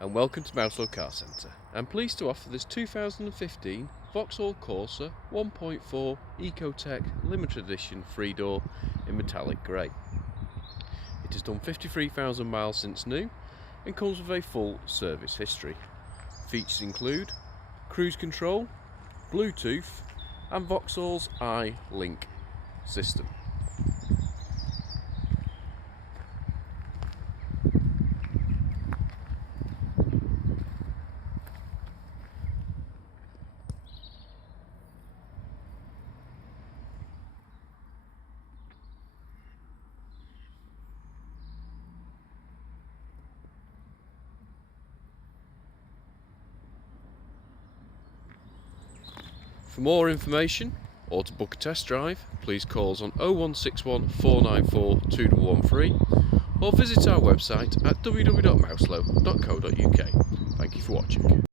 and welcome to Mouselow Car Centre. I'm pleased to offer this 2015 Vauxhall Corsa 1.4 ecoTEC limited edition 3-door in metallic grey. It has done 53,000 miles since new and comes with a full service history. Features include cruise control, Bluetooth and Vauxhall's i-Link system. For more information or to book a test drive, please call us on 0161 494 2113 or visit our website at www.mouselow.co.uk. Thank you for watching.